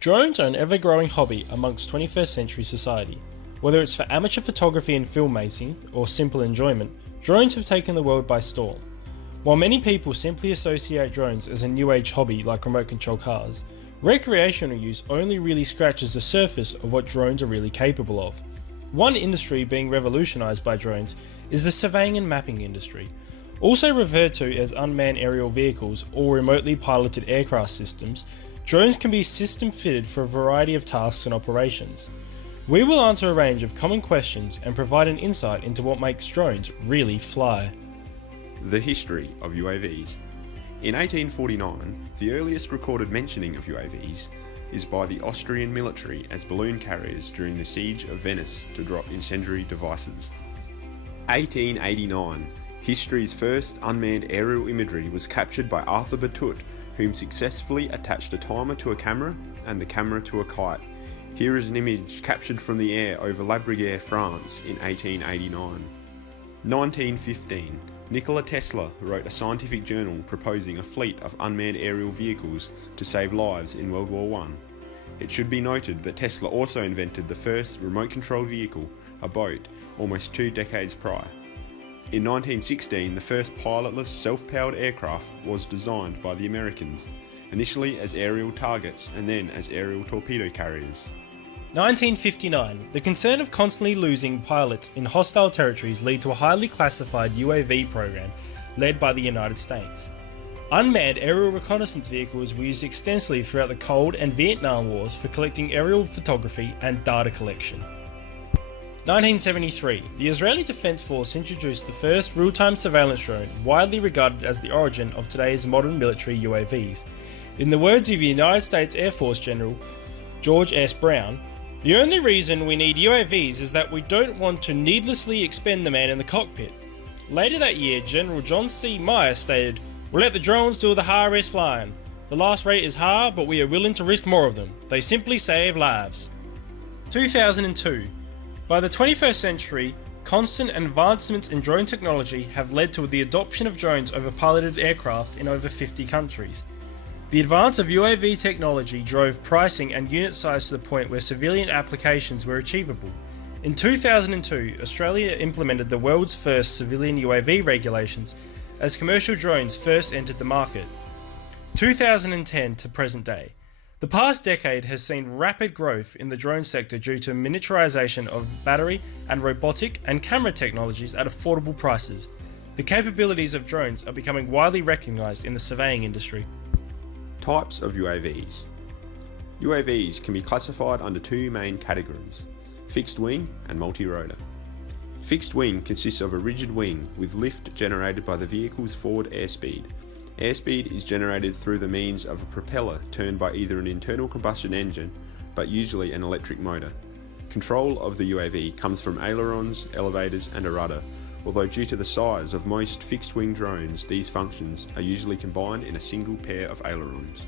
Drones are an ever-growing hobby amongst 21st century society. Whether it's for amateur photography and filmmaking, or simple enjoyment, drones have taken the world by storm. While many people simply associate drones as a new age hobby like remote control cars, recreational use only really scratches the surface of what drones are really capable of. One industry being revolutionised by drones is the surveying and mapping industry. Also referred to as unmanned aerial vehicles or remotely piloted aircraft systems, drones can be system fitted for a variety of tasks and operations. We will answer a range of common questions and provide an insight into what makes drones really fly. The history of UAVs. In 1849, the earliest recorded mentioning of UAVs is by the Austrian military as balloon carriers during the siege of Venice to drop incendiary devices. 1889, history's first unmanned aerial imagery was captured by Arthur Batutte, whom successfully attached a timer to a camera and the camera to a kite. Here is an image captured from the air over La Briguère, France in 1889. 1915, Nikola Tesla wrote a scientific journal proposing a fleet of unmanned aerial vehicles to save lives in World War I. It should be noted that Tesla also invented the first remote-controlled vehicle, a boat, almost 2 decades prior. In 1916, the first pilotless self-powered aircraft was designed by the Americans, initially as aerial targets and then as aerial torpedo carriers. 1959. The concern of constantly losing pilots in hostile territories led to a highly classified UAV program led by the United States. Unmanned aerial reconnaissance vehicles were used extensively throughout the Cold and Vietnam Wars for collecting aerial photography and data collection. 1973. The Israeli Defense Force introduced the first real-time surveillance drone, widely regarded as the origin of today's modern military UAVs. In the words of United States Air Force General George S. Brown, "The only reason we need UAVs is that we don't want to needlessly expend the man in the cockpit." Later that year, General John C. Meyer stated, "We'll let the drones do the high-risk flying. The loss rate is high, but we are willing to risk more of them. They simply save lives." 2002. By the 21st century, constant advancements in drone technology have led to the adoption of drones over piloted aircraft in over 50 countries. The advance of UAV technology drove pricing and unit size to the point where civilian applications were achievable. In 2002, Australia implemented the world's first civilian UAV regulations as commercial drones first entered the market. 2010 to present day. The past decade has seen rapid growth in the drone sector due to miniaturization of battery and robotic and camera technologies at affordable prices. The capabilities of drones are becoming widely recognized in the surveying industry. Types of UAVs. UAVs can be classified under 2 main categories: fixed wing and multi-rotor. Fixed wing consists of a rigid wing with lift generated by the vehicle's forward airspeed. Airspeed is generated through the means of a propeller turned by either an internal combustion engine, but usually an electric motor. Control of the UAV comes from ailerons, elevators and a rudder, although due to the size of most fixed-wing drones, these functions are usually combined in a single pair of ailerons.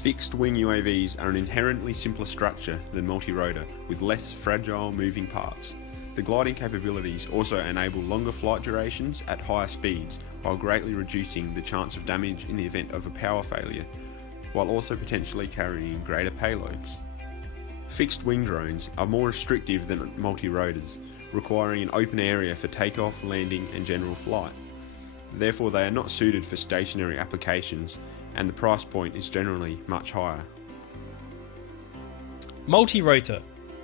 Fixed-wing UAVs are an inherently simpler structure than multi-rotor, with less fragile moving parts. The gliding capabilities also enable longer flight durations at higher speeds, while greatly reducing the chance of damage in the event of a power failure, while also potentially carrying greater payloads. Fixed-wing drones are more restrictive than multi-rotors, requiring an open area for takeoff, landing and general flight. Therefore, they are not suited for stationary applications, and the price point is generally much higher. Multi-rotor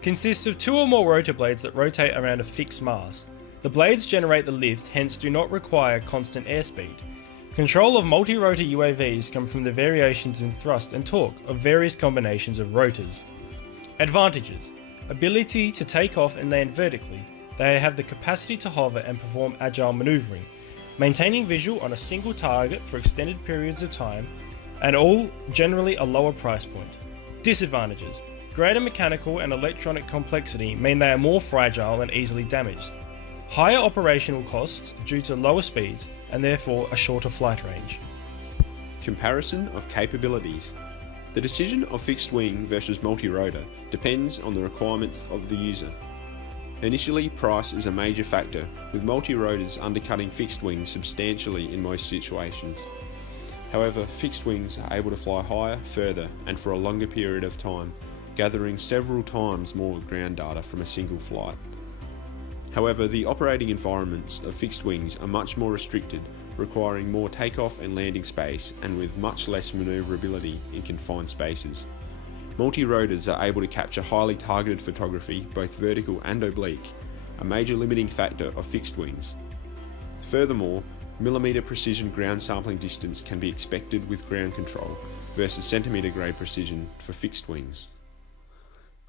consists of 2 or more rotor blades that rotate around a fixed mass. The blades generate the lift, hence do not require constant airspeed. Control of multi-rotor UAVs come from the variations in thrust and torque of various combinations of rotors. Advantages: ability to take off and land vertically. They have the capacity to hover and perform agile maneuvering, maintaining visual on a single target for extended periods of time, and all generally a lower price point. Disadvantages: greater mechanical and electronic complexity mean they are more fragile and easily damaged. Higher operational costs due to lower speeds and therefore a shorter flight range. Comparison of capabilities. The decision of fixed wing versus multi-rotor depends on the requirements of the user. Initially, price is a major factor, with multi-rotors undercutting fixed wings substantially in most situations. However, fixed wings are able to fly higher, further, and for a longer period of time, gathering several times more ground data from a single flight. However, the operating environments of fixed wings are much more restricted, requiring more takeoff and landing space and with much less manoeuvrability in confined spaces. Multi-rotors are able to capture highly targeted photography, both vertical and oblique, a major limiting factor of fixed wings. Furthermore, millimetre precision ground sampling distance can be expected with ground control versus centimetre grade precision for fixed wings.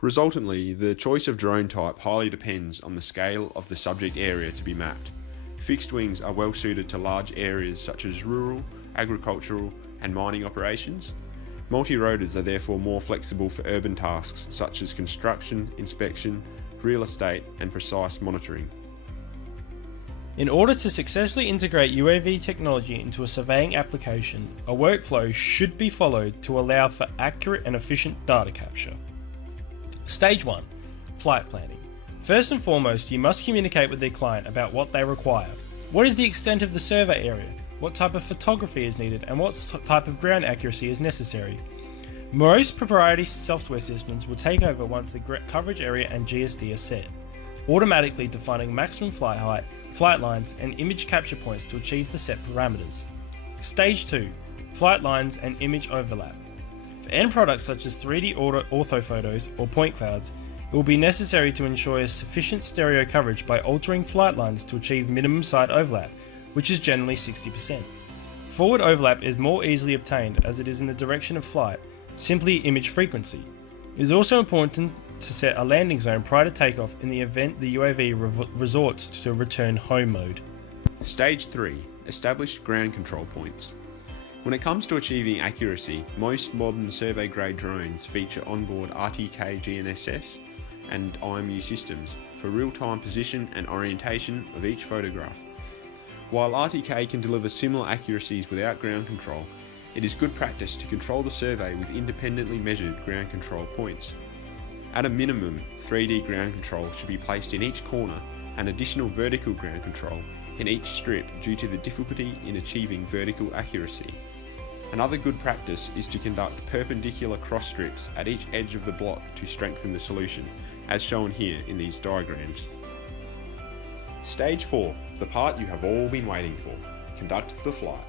Resultantly, the choice of drone type highly depends on the scale of the subject area to be mapped. Fixed wings are well suited to large areas such as rural, agricultural, and mining operations. Multi-rotors are therefore more flexible for urban tasks such as construction, inspection, real estate, and precise monitoring. In order to successfully integrate UAV technology into a surveying application, a workflow should be followed to allow for accurate and efficient data capture. Stage 1. Flight planning. First and foremost, you must communicate with the client about what they require. What is the extent of the survey area? What type of photography is needed? And what type of ground accuracy is necessary? Most proprietary software systems will take over once the coverage area and GSD are set, automatically defining maximum flight height, flight lines, and image capture points to achieve the set parameters. Stage 2. Flight lines and image overlap. For end products such as 3D orthophotos or point clouds, it will be necessary to ensure sufficient stereo coverage by altering flight lines to achieve minimum side overlap, which is generally 60%. Forward overlap is more easily obtained as it is in the direction of flight, simply image frequency. It is also important to set a landing zone prior to takeoff in the event the UAV resorts to return home mode. Stage 3. Establish ground control points. When it comes to achieving accuracy, most modern survey-grade drones feature onboard RTK GNSS and IMU systems for real-time position and orientation of each photograph. While RTK can deliver similar accuracies without ground control, it is good practice to control the survey with independently measured ground control points. At a minimum, 3D ground control should be placed in each corner and additional vertical ground control in each strip due to the difficulty in achieving vertical accuracy. Another good practice is to conduct perpendicular cross strips at each edge of the block to strengthen the solution, as shown here in these diagrams. Stage 4, the part you have all been waiting for. Conduct the flight.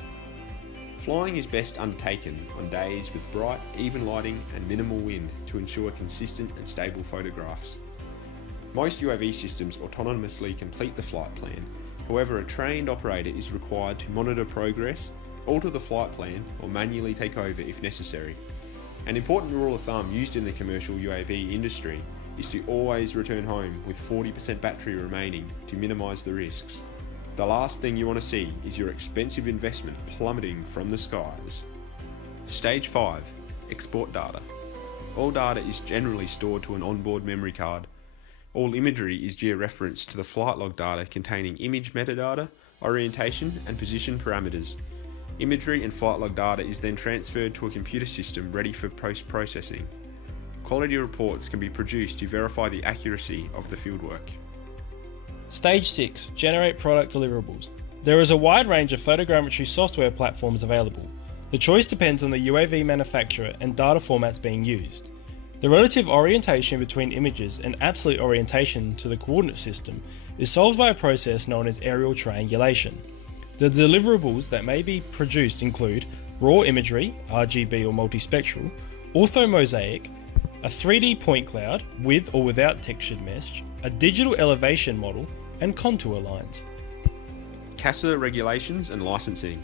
Flying is best undertaken on days with bright, even lighting and minimal wind to ensure consistent and stable photographs. Most UAV systems autonomously complete the flight plan, however a trained operator is required to monitor progress, alter the flight plan, or manually take over if necessary. An important rule of thumb used in the commercial UAV industry is to always return home with 40% battery remaining to minimise the risks. The last thing you want to see is your expensive investment plummeting from the skies. Stage 5. Export data. All data is generally stored to an onboard memory card. All imagery is georeferenced to the flight log data containing image metadata, orientation and position parameters. Imagery and flight log data is then transferred to a computer system ready for post-processing. Quality reports can be produced to verify the accuracy of the fieldwork. Stage 6. Generate product deliverables. There is a wide range of photogrammetry software platforms available. The choice depends on the UAV manufacturer and data formats being used. The relative orientation between images and absolute orientation to the coordinate system is solved by a process known as aerial triangulation. The deliverables that may be produced include raw imagery, RGB or multispectral, orthomosaic, a 3D point cloud with or without textured mesh, a digital elevation model, and contour lines. CASA regulations and licensing.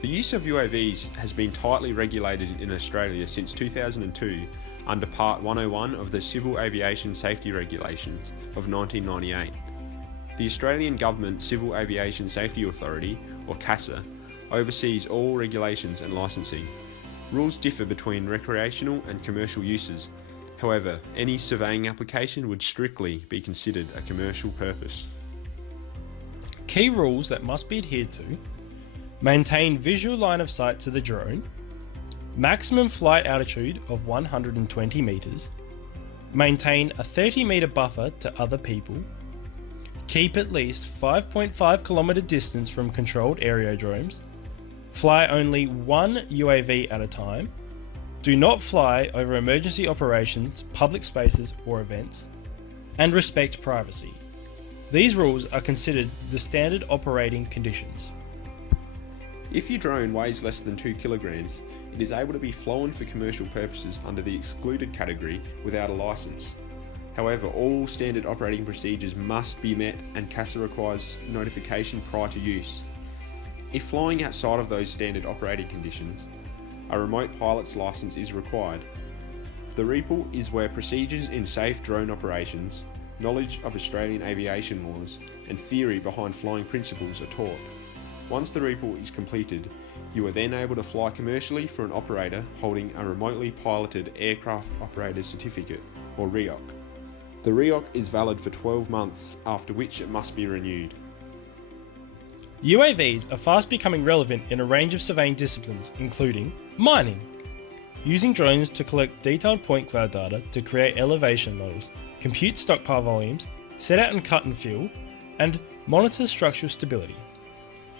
The use of UAVs has been tightly regulated in Australia since 2002 under Part 101 of the Civil Aviation Safety Regulations of 1998. The Australian Government Civil Aviation Safety Authority, or CASA, oversees all regulations and licensing. Rules differ between recreational and commercial uses. However, any surveying application would strictly be considered a commercial purpose. Key rules that must be adhered to: maintain visual line of sight to the drone, maximum flight altitude of 120 meters, maintain a 30-meter buffer to other people, keep at least 5.5 kilometer distance from controlled aerodromes, fly only one UAV at a time, do not fly over emergency operations, public spaces, or events, and respect privacy. These rules are considered the standard operating conditions. If your drone weighs less than 2 kilograms, it is able to be flown for commercial purposes under the excluded category without a license. However, all standard operating procedures must be met and CASA requires notification prior to use. If flying outside of those standard operating conditions, a remote pilot's license is required. The REPL is where procedures in safe drone operations, knowledge of Australian aviation laws, and theory behind flying principles are taught. Once the REPL is completed, you are then able to fly commercially for an operator holding a remotely piloted aircraft operator certificate, or REOC. The REOC is valid for 12 months, after which it must be renewed. UAVs are fast becoming relevant in a range of surveying disciplines, including mining, using drones to collect detailed point cloud data to create elevation models, compute stockpile volumes, set out and cut and fill, and monitor structural stability.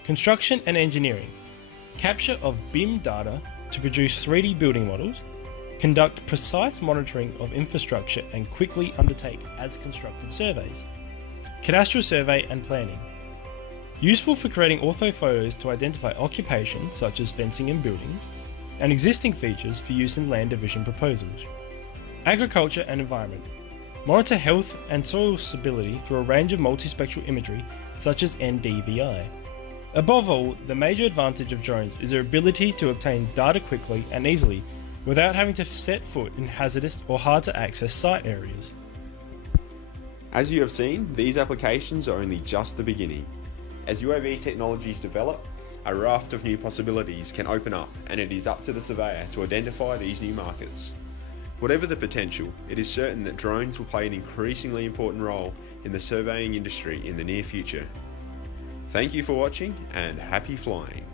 Construction and engineering, capture of BIM data to produce 3D building models, conduct precise monitoring of infrastructure and quickly undertake as-constructed surveys. Cadastral survey and planning, useful for creating orthophotos to identify occupation such as fencing and buildings, and existing features for use in land division proposals. Agriculture and environment, monitor health and soil stability through a range of multispectral imagery such as NDVI. Above all, the major advantage of drones is their ability to obtain data quickly and easily without having to set foot in hazardous or hard to access site areas. As you have seen, these applications are only just the beginning. As UAV technologies develop, a raft of new possibilities can open up, and it is up to the surveyor to identify these new markets. Whatever the potential, it is certain that drones will play an increasingly important role in the surveying industry in the near future. Thank you for watching, and happy flying!